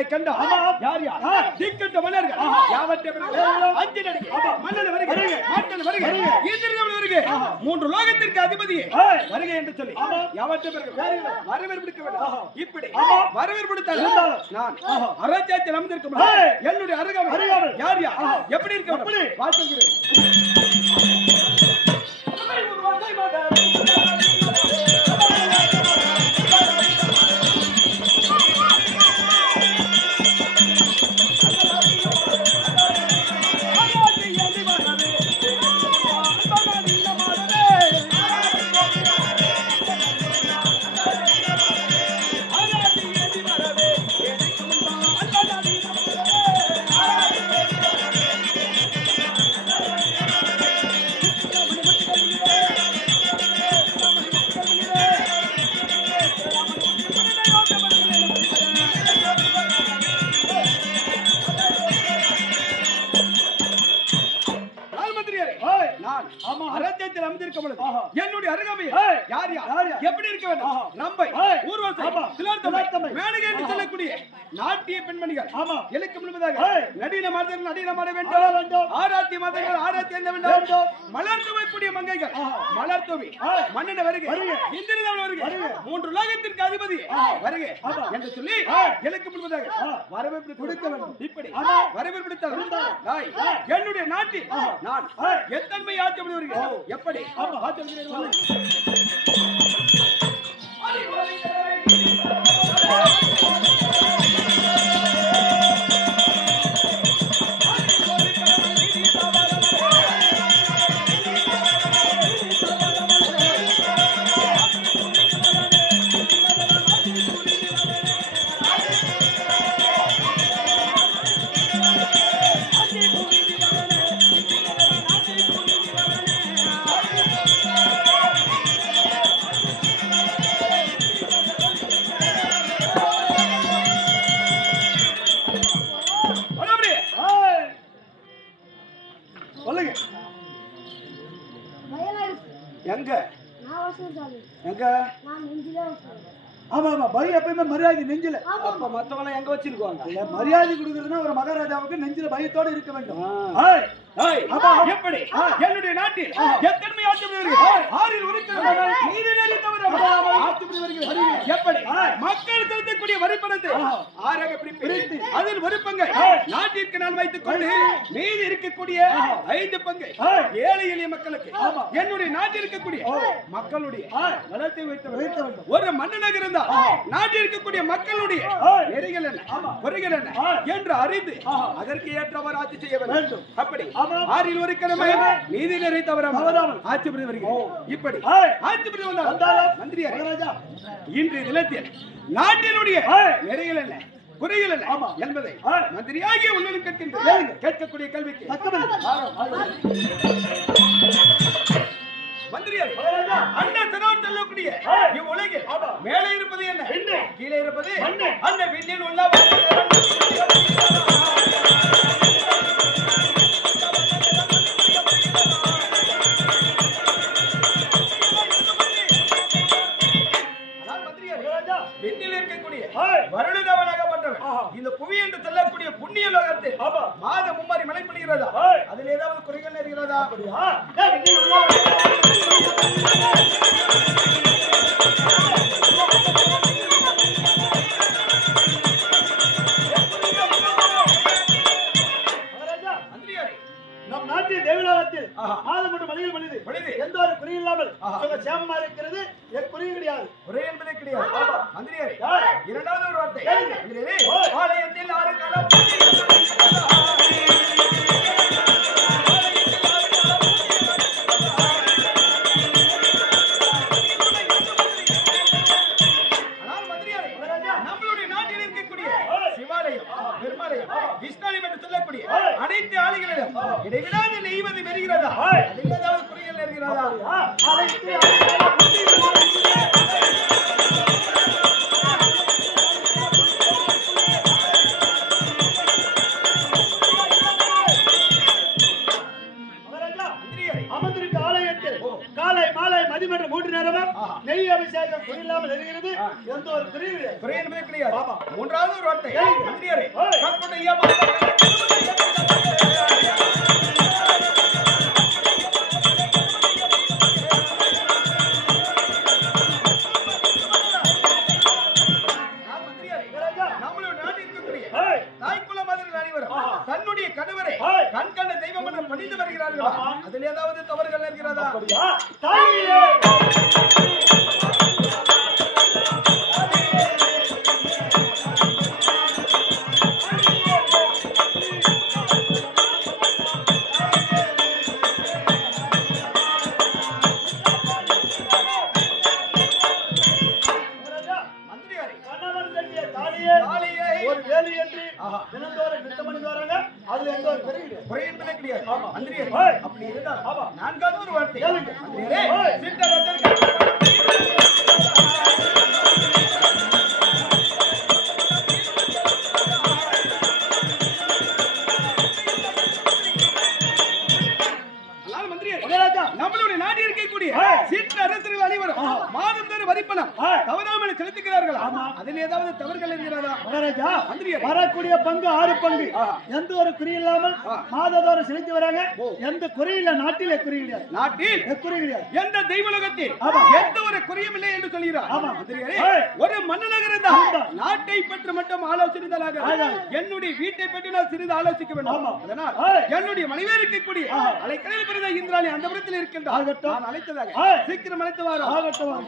என்னை கண்டா ஆமா. யார் யார் ஆ. திக்கட்ட மன்னர்கள் யாவற்றை பிறகு அஞ்சு நடிகை மன்னன் வருகை வருகை. மாற்றல் வருகை வருகை. இந்திரன் வருகை மூன்று லோகத்திற்கு அதிபதியே ஏய். வருகை என்று சொல்லி. யாவற்றை வரவேற்படுத்த வேண்டும் இப்படி. வரவேற்படுத்தால். நான். அராஜ்யத்தில் அமர்ந்திருக்கும். என்னுடைய அருகாமை அருகாமை. யார் யார். எப்படி இருக்க எப்படி? அரண்யத்தில் அமர்ந்திருக்கும் பொழுது. என்னுடைய அருகாமையில். யார் யார்? எப்படி இருக்க வேண்டும். ரம்பை ஏய். ஊர்வசை ஆமா. சிலார்த்தமை சிலார்த்தமை. மேனகை என்று. சொல்லக்கூடிய நாட்டிய பெண்மணிகள் ஆமா. இலக்கு முழுவதாக. நடின மாதங்கள் நடினம் ஆட ஆட வேண்டும். ஆராத்தி மாதங்கள் ஆராத்தி என்ன வேண்டும். மலர் துவைக்கூடிய மங்கைகள். மலர் துவி. மன்னன வருகை. இந்திரதேவன் வருகை. மூன்று லோகத்திற்கு அதிபதி வருகை. என்று சொல்லி. இலக்கு முழுவதாக. வரவேற்பு கொடுக்க வேண்டும். இப்படி. நாய் என்னுடைய நாட்டில் நான். எத்தன்மை ஆட்சி வருகிறேன் எப்படி ஆமா, ஆட்சி எங்க? எங்க? நான் நெஞ்சிலே வசூல் ஆமா ஆமா பயம் எப்பயுமே மரியாதை நெஞ்சில. ஆமா. அப்ப மத்தவங்க எங்க வச்சிருக்காங்க இல்ல, மரியாதை கொடுக்கறதுன்னா ஒரு மகாராஜாவுக்கு நெஞ்சில பயத்தோட இருக்க வேண்டும். எப்படி. என்னுடைய நாட்டில் எத்தன்மை ஆட்சி ஆறில் ஒருத்தர் நீதி நெறி தவிர ஆட்சி வருகிறது. எப்படி? மக்கள் செலுத்தக்கூடிய வரி பணத்தை ஆறாக பிரித்து. அதில் ஒரு பங்கை நாட்டிற்கு நான் வைத்துக் கொண்டு மீதி இருக்கக்கூடிய ஐந்து பங்கை. ஏழை எளிய மக்களுக்கு. என்னுடைய நாட்டில் இருக்கக்கூடிய மக்களுடைய நலத்தை வைத்து ஒரு மன்னனாக இருந்தால் நாட்டில் இருக்கக்கூடிய மக்களுடைய. நெறிகள் என்ன? குறைகள் என்ன? என்று அறிந்து அதற்கு ஏற்றவர் ஆட்சி செய்ய வேண்டும். அப்படி. ஆறில் ஒரு கிழமை நீதி நிறை தவறாமல் தவறாமல். ஆட்சி புரிந்து வருகிறது இப்படி. ஆட்சி புரிந்து வந்தால் மந்திரியாரே இன்றைய தினத்தில் நாட்டினுடைய. நிறைகள் என்ன குறைகள் ஆமா. என்பதை. மந்திரியாகிய உன்னிடம் கேட்கின்ற. கேட்கக்கூடிய கல்விக்கு. மந்திரியாரே. அண்ணன் தனோடு சொல்லக்கூடிய. இவ்வுலகில். மேலே இருப்பது என்ன. கீழே இருப்பது. அந்த விண்ணில் உள்ள இந்த புவி என்று சொல்லக்கூடிய புண்ணிய லோகத்தில் ஆமா. மாத மும்மாரி மழை பெய்கிறதா. அதில் ஏதாவது குறைகள் இருக்கிறதா நம் நாட்டின் தேவிலாகத்தில் ஆஹா. மாதம் மற்றும் மளிகை மனிது மனிது. ஒரு குறை இல்லாமல் சேமமா இருக்கிறது என் குறையும் கிடையாது. குறை என்பதே கிடையாது. மந்திரியாரே. இரண்டாவது ஒரு வார்த்தை. ஆலயத்தில் ஆறு. சிவாலயம் பெருமாலயம் விஷ்ணாலயம் என்று சொல்லக்கூடிய. அனைத்து ஆலைகளிலும் இடைவிடாது நெய்வது வருகிறதா நான் மந்திரியாரே, நம்மளுடைய நாட்டில் இருக்கக்கூடிய ஏய், தாய்க்குல மாதிரி அனைவரும் ஆஹா. தன்னுடைய கணவரை. கண் கண்ட தெய்வம் என்று பணிந்து வருகிறார்களா. அதில் ஏதாவது தவறுகள் இருக்கிறதா? அப்படி இருந்தால். நான்காவது ஒரு வார்த்தை. நம்மளுடைய நாடு இருக்கக்கூடிய ஏய். அனைவரும் ஆஹா. மாதந்தோறும் வரிப்பணம் ஏய். தவறாமல் செலுத்துகிறார்களா ஆமா. அதில் ஏதாவது தவறுகள் இருக்கிறதா மகாராஜா மந்திரியாரே. வரக்கூடிய பங்கு ஆறு பங்கு ஆஹா. எந்த ஒரு குறி இல்லாமல் ஆ. மாததோறும் செலுத்தி வராங்க ஓ. எந்த குறியில நாட்டிலே குறி கிடையாது நாட்டில் குறி கிடையாது எந்த தெய்வலோகத்தில் ஆமா. எந்த ஒரு குறையும் இல்லை என்று சொல்கிறார் ஆமா. மந்திரியாரே, ஏய். ஒரு மன்னனாக இருந்தால் இருந்தால். நாட்டை பற்றி மட்டும் ஆலோசனைதலாக ஆகாது. என்னுடைய வீட்டை பற்றி நான் சிறிது ஆலோசிக்க வேண்டும். அதனால். என்னுடைய மனைவி இருக்கக்கூடிய ஆஹா. அலைக்கடலில் பிறந்த இந்திராணி அந்த புறத்தில். நான் அழைத்ததாக. சீக்கிரம் அழைத்து வாரோ ஆகட்டும்.